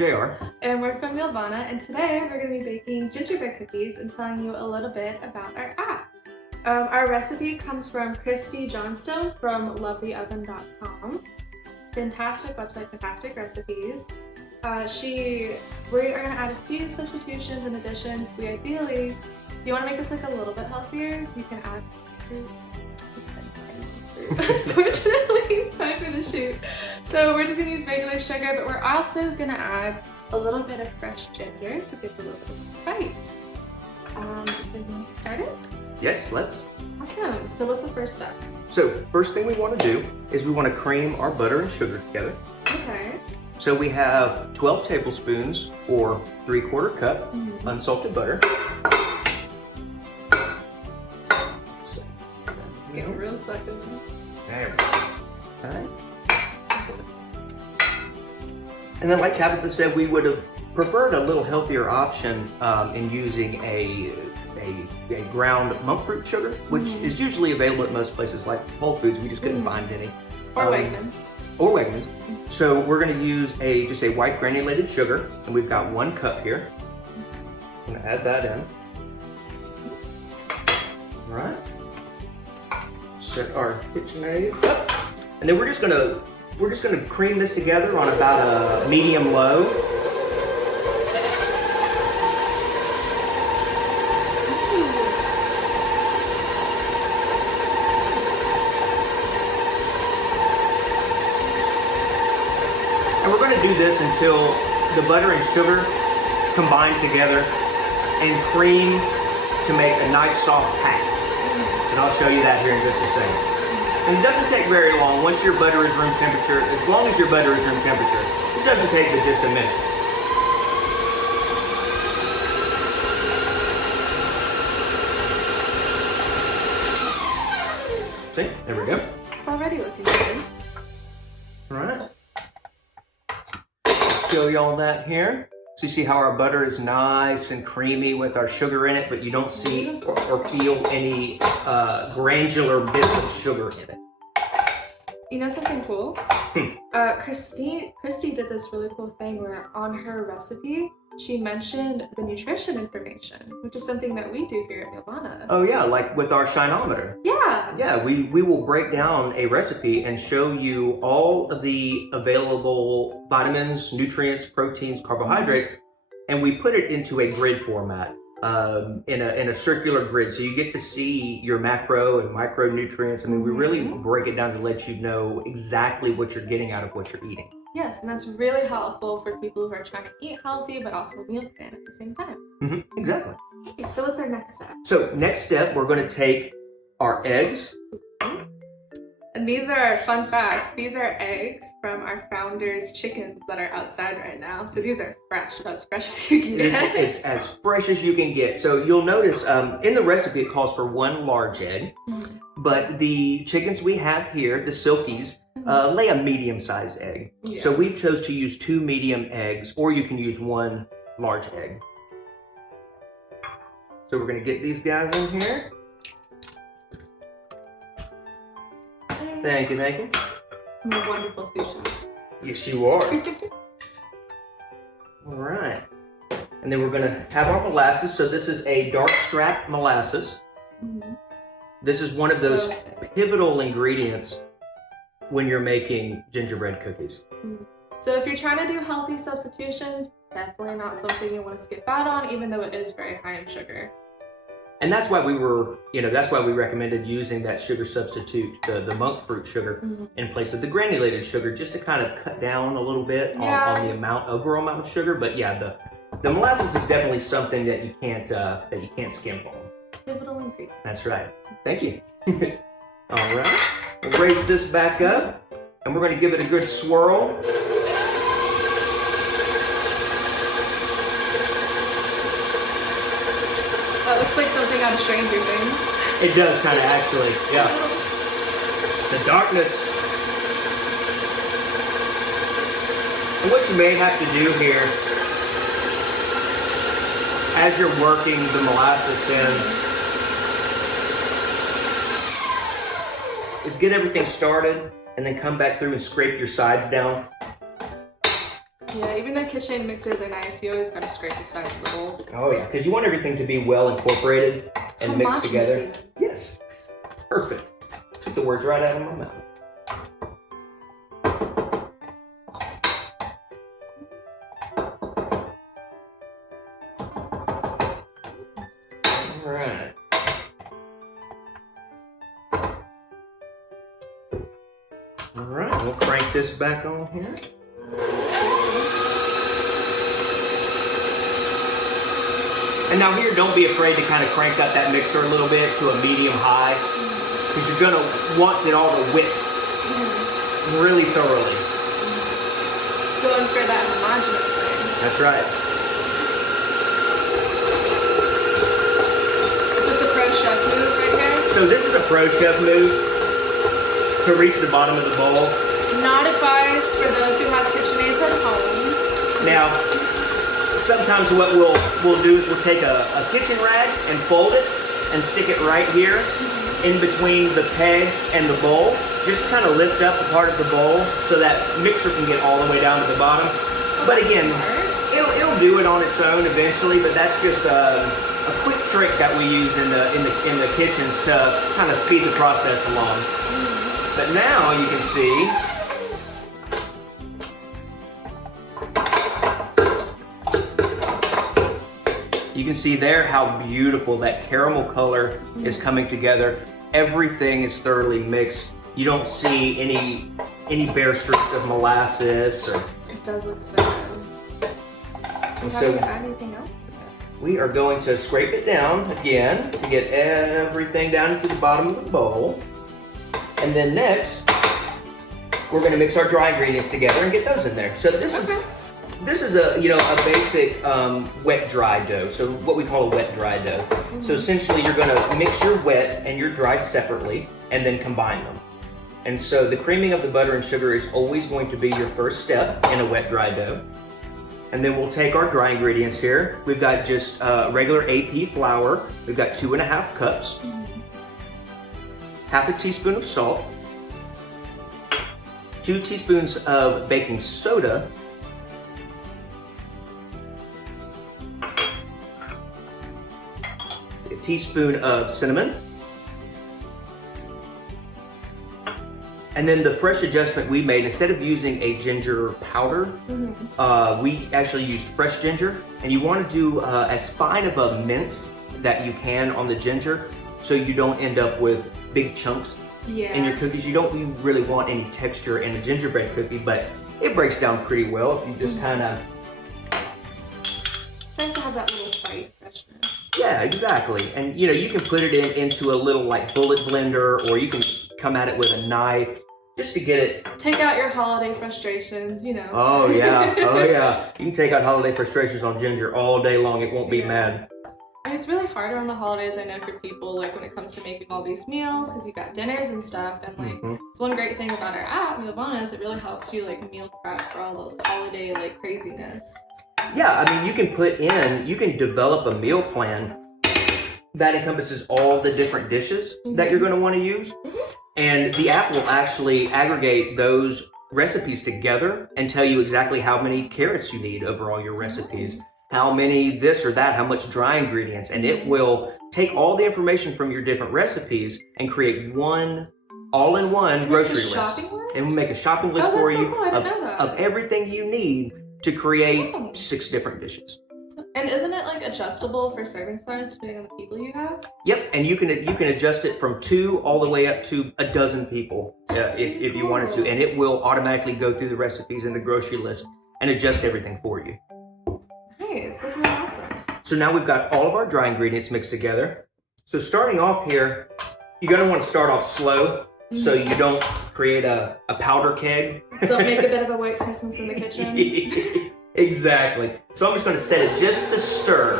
JR. And we're from Milvana, and today we're going to be baking gingerbread cookies and telling you a little bit about our app. Our recipe comes from Christy Johnstone from lovetheoven.com. Fantastic website, fantastic recipes. We are going to add a few substitutions and additions. If you want to make this like a little bit healthier, you can add fruit. Unfortunately, time for the shoot. So we're just gonna use regular sugar, but we're also gonna add a little bit of fresh ginger to give it a little bit of bite. So you want to get started? Yes, let's. Awesome. So what's the first step? So first thing we want to do is we want to cream our butter and sugar together. Okay. So we have 12 tablespoons or 3/4 cup unsalted butter. It's getting real stuck in there. There we go. All right. And then like Tabitha said, we would have preferred a little healthier option in using a ground monk fruit sugar, which is usually available at most places like Whole Foods. We just couldn't find any. Or Wegmans. Or Wegmans. So we're going to use just a white granulated sugar, and we've got 1 cup here. I'm going to add that in. All right. Set our KitchenAid up, and then we're just gonna cream this together on about a medium low. And we're gonna do this until the butter and sugar combine together and cream to make a nice soft pack. And I'll show you that here in just a second. And it doesn't take very long once your butter is room temperature. As long as your butter is room temperature, this doesn't take but just a minute. See, there we go. It's already looking good. All right. Show y'all that here. So you see how our butter is nice and creamy with our sugar in it, but you don't see or feel any granular bits of sugar in it. You know something cool? Christy did this really cool thing where on her recipe, she mentioned the nutrition information, which is something that we do here at Milvana. Oh yeah, like with our Shinometer. Yeah. Yeah, we will break down a recipe and show you all of the available vitamins, nutrients, proteins, carbohydrates, and we put it into a grid format in a circular grid, so you get to see your macro and micronutrients. I mean, we really break it down to let you know exactly what you're getting out of what you're eating. Yes, and that's really helpful for people who are trying to eat healthy but also meal plan at the same time. Exactly. Okay, so what's our next step? So next step, we're going to take our eggs. And these are, fun fact, these are eggs from our founder's chickens that are outside right now. So these are fresh, about as fresh as you can get. It's as fresh as you can get. So you'll notice in the recipe it calls for 1 large egg, but the chickens we have here, the Silkies, lay a medium-sized egg. Yeah. So we've chose to use 2 medium eggs, or you can use 1 large egg. So we're going to get these guys in here. Thank you, thank you. I'm a wonderful sous Yes, you are. chef. All right. And then we're going to have our molasses. So this is a dark strap molasses. This is one of those pivotal ingredients when you're making gingerbread cookies. So if you're trying to do healthy substitutions, definitely not something you want to skip out on, even though it is very high in sugar. And that's why that's why we recommended using that sugar substitute, the monk fruit sugar, in place of the granulated sugar, just to kind of cut down a little bit on the overall amount of sugar. But yeah, the molasses is definitely something that you can't skimp on. Pivotal ingredient. That's right. Thank you. All right. We'll raise this back up, and we're going to give it a good swirl. That looks like something out of Stranger Things. It does kind of actually, yeah. The darkness. And what you may have to do here, as you're working the molasses in, is get everything started and then come back through and scrape your sides down. Yeah, even though KitchenAid mixers are nice, you always gotta scrape the sides of the bowl. Oh yeah, because you want everything to be well incorporated and mixed together. Homogeneous even. Yes, perfect. Took the words right out of my mouth. All right. All right, we'll crank this back on here. And now here, don't be afraid to kind of crank up that mixer a little bit to a medium high, because you're gonna want it all to whip really thoroughly. Going for that homogeneous thing. That's right. Is this a pro chef move right here? So this is a pro chef move to reach the bottom of the bowl. Not advised for those who have KitchenAids at home. Now, sometimes what we'll do is we'll take a kitchen rag and fold it and stick it right here in between the peg and the bowl. Just kind of lift up a part of the bowl so that mixer can get all the way down to the bottom. But again, it'll do it on its own eventually. But that's just a quick trick that we use in the kitchens to kind of speed the process along. But now you can see. You can see there how beautiful that caramel color is coming together. Everything is thoroughly mixed. You don't see any bare streaks of molasses. It does look so good. And How do you add anything else? we are going to scrape it down again to get everything down into the bottom of the bowl. And then next, we're going to mix our dry ingredients together and get those in there. So this is a basic wet dry dough. So what we call a wet dry dough. So essentially you're going to mix your wet and your dry separately and then combine them. And so the creaming of the butter and sugar is always going to be your first step in a wet dry dough. And then we'll take our dry ingredients here. We've got just regular AP flour. We've got 2.5 cups. Half a teaspoon of salt. 2 teaspoons of baking soda. A teaspoon of cinnamon. And then the fresh adjustment we made, instead of using a ginger powder, we actually used fresh ginger. And you want to do as fine of a mince that you can on the ginger so you don't end up with big chunks in your cookies. You don't really want any texture in a gingerbread cookie, but it breaks down pretty well if you just kind of... It's nice to have that little bite freshness. Yeah, exactly. And you can put it into a little like bullet blender, or you can come at it with a knife just to get it. Take out your holiday frustrations, Oh yeah, oh yeah. You can take out holiday frustrations on ginger all day long. It won't be mad. And it's really hard around the holidays, I know, for people, like when it comes to making all these meals, because you got dinners and stuff. And like, it's one great thing about our app, Mealvana, is it really helps you like meal prep for all those holiday like craziness. Yeah, I mean, you can develop a meal plan that encompasses all the different dishes that you're going to want to use. And the app will actually aggregate those recipes together and tell you exactly how many carrots you need over all your recipes, how many this or that, how much dry ingredients. And it will take all the information from your different recipes and create one all-in-one grocery list. And we'll make a shopping list for you of everything you need to create 6 different dishes. And isn't it like adjustable for serving size depending on the people you have? Yep, and you can adjust it from 2 all the way up to a dozen people if you wanted to, and it will automatically go through the recipes in the grocery list and adjust everything for you. Nice, that's really awesome. So now we've got all of our dry ingredients mixed together. So starting off here, you're gonna want to start off slow so you don't create a powder keg. Don't make a bit of a white Christmas in the kitchen. Exactly. So I'm just going to set it just to stir.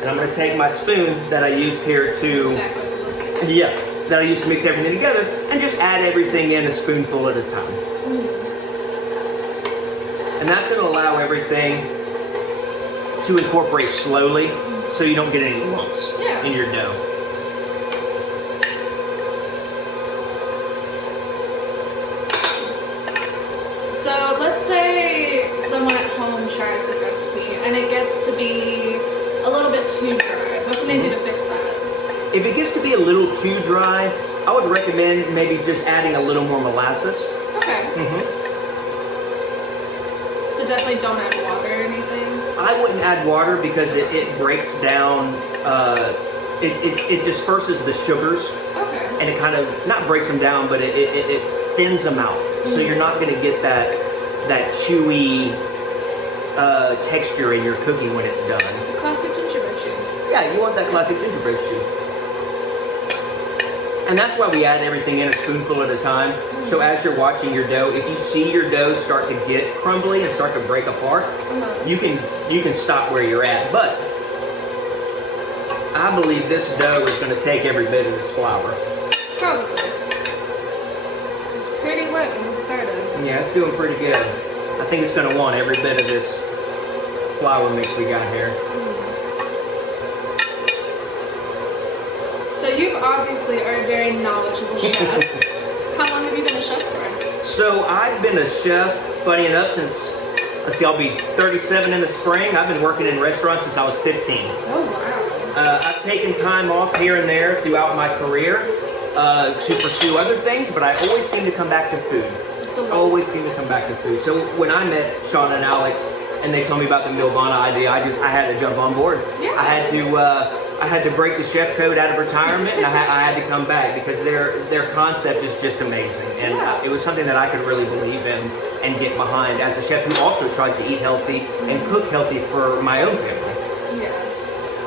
And I'm going to take my spoon that I used here to mix everything together and just add everything in a spoonful at a time. And that's going to allow everything to incorporate slowly so you don't get any lumps in your dough. So let's say someone at home be a little bit too dry. What can they do to fix that? If it gets to be a little too dry, I would recommend maybe just adding a little more molasses. Okay. So definitely don't add water or anything? I wouldn't add water because it breaks down, it disperses the sugars. Okay. And it kind of, not breaks them down, but it thins them out. So you're not going to get that chewy texture in your cookie when it's done. Classic gingerbread chew. Yeah, you want that classic gingerbread chew. And that's why we add everything in a spoonful at a time. So as you're watching your dough, if you see your dough start to get crumbly and start to break apart, you can stop where you're at. But I believe this dough is going to take every bit of this flour. Probably. It's pretty wet when you started. Yeah, it's doing pretty good. I think it's going to want every bit of this flour mix we got here. So you obviously are a very knowledgeable chef. How long have you been a chef for? So I've been a chef, funny enough, since, let's see, I'll be 37 in the spring. I've been working in restaurants since I was 15. Oh, wow. I've taken time off here and there throughout my career to pursue other things, but I always seem to come back to food. Always seem to come back to food. So when I met Sean and Alex and they told me about the Milvana idea, I had to jump on board. Yeah. I had to break the chef code out of retirement, and I had to come back because their concept is just amazing, and it was something that I could really believe in and get behind as a chef who also tries to eat healthy and cook healthy for my own family. Yeah.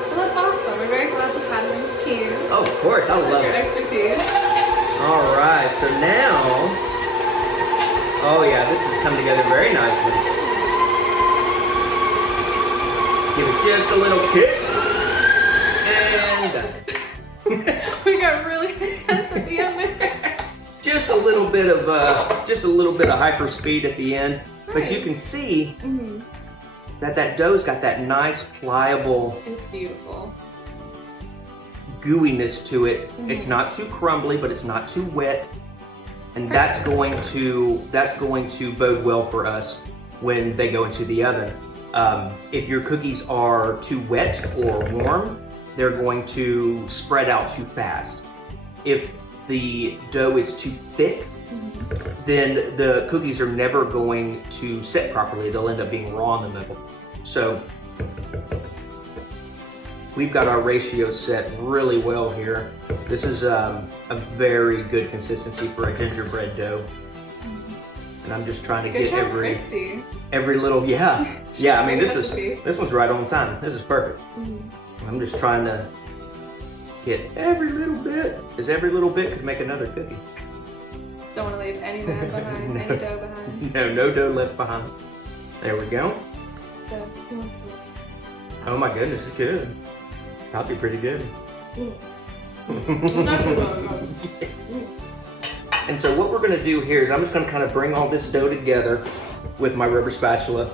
Well, that's awesome. We're very glad to have you on the team. Oh, of course, I love Your it. expertise. All right, so now, oh yeah, this has come together very nicely. Give it just a little kick. And We got really intense at the end there. just a little bit of hyper speed at the end. But you can see that dough's got that nice pliable It's beautiful. gooiness to it. It's not too crumbly, but it's not too wet. And that's going to bode well for us when they go into the oven. If your cookies are too wet or warm, they're going to spread out too fast. If the dough is too thick, then the cookies are never going to set properly. They'll end up being raw in the middle. So we've got our ratio set really well here. This is a very good consistency for a gingerbread dough. And I'm just trying to Good get job, Christy. every little, yeah. I mean, this recipe. one's right on time. This is perfect. I'm just trying to get every little bit, because every little bit could make another cookie. Don't want to leave any man behind, any dough behind. No dough left behind. There we go. So, who wants to? Oh my goodness, it's good. Probably pretty good. It's actually really good. And so what we're going to do here is I'm just going to kind of bring all this dough together with my rubber spatula.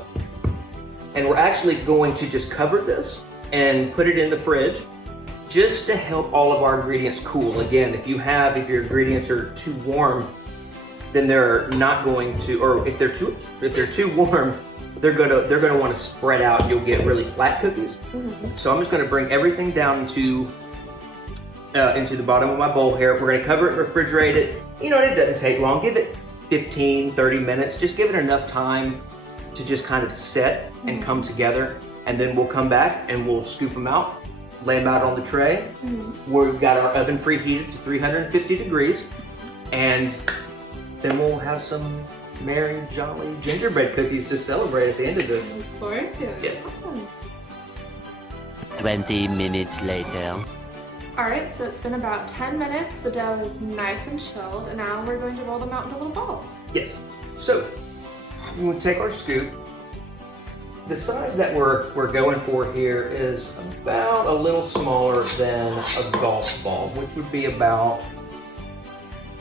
And we're actually going to just cover this and put it in the fridge just to help all of our ingredients cool. Again, if your ingredients are too warm, then they're not going to, or if they're too warm, they're gonna want to spread out. You'll get really flat cookies. So I'm just going to bring everything down into the bottom of my bowl here. We're going to cover it and refrigerate it. You know, it doesn't take long. Give it 15, 30 minutes. Just give it enough time to just kind of set and come together. And then we'll come back and we'll scoop them out, lay them out on the tray. We've got our oven preheated to 350 degrees. And then we'll have some merry, jolly gingerbread cookies to celebrate at the end of this. Look forward to it. Yes. Awesome. 20 minutes later. Alright, so it's been about 10 minutes. The dough is nice and chilled, and now we're going to roll them out into little balls. Yes. So we'll take our scoop. The size that we're going for here is about a little smaller than a golf ball, which would be about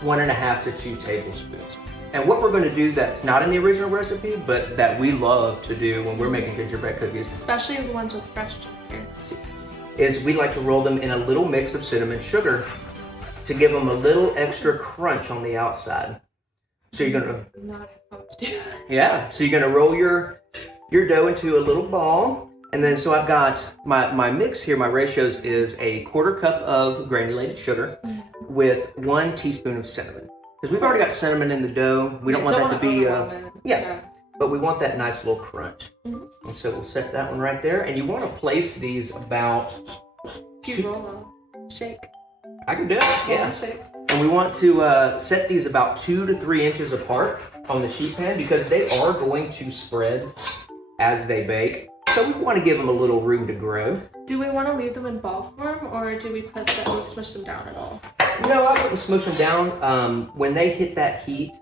1.5 to 2 tablespoons. And what we're going to do that's not in the original recipe, but that we love to do when we're making gingerbread cookies, Especially the ones with fresh ginger. is we like to roll them in a little mix of cinnamon sugar to give them a little extra crunch on the outside. So you're going to Not how to do that. Yeah, so you're gonna roll your dough into a little ball, And then so I've got my mix here, my ratios is a 1/4 cup of granulated sugar with 1 teaspoon of cinnamon. Because we've already got cinnamon in the dough. We don't want that to be, but we want that nice little crunch. And so we'll set that one right there. And you want to place these about... Shake. I can do it, yeah. Shake. And we want to set these about 2 to 3 inches apart on the sheet pan because they are going to spread as they bake. So we want to give them a little room to grow. Do we want to leave them in ball form, or do we smush them down at all? No, I wouldn't smush them down. When they hit that heat,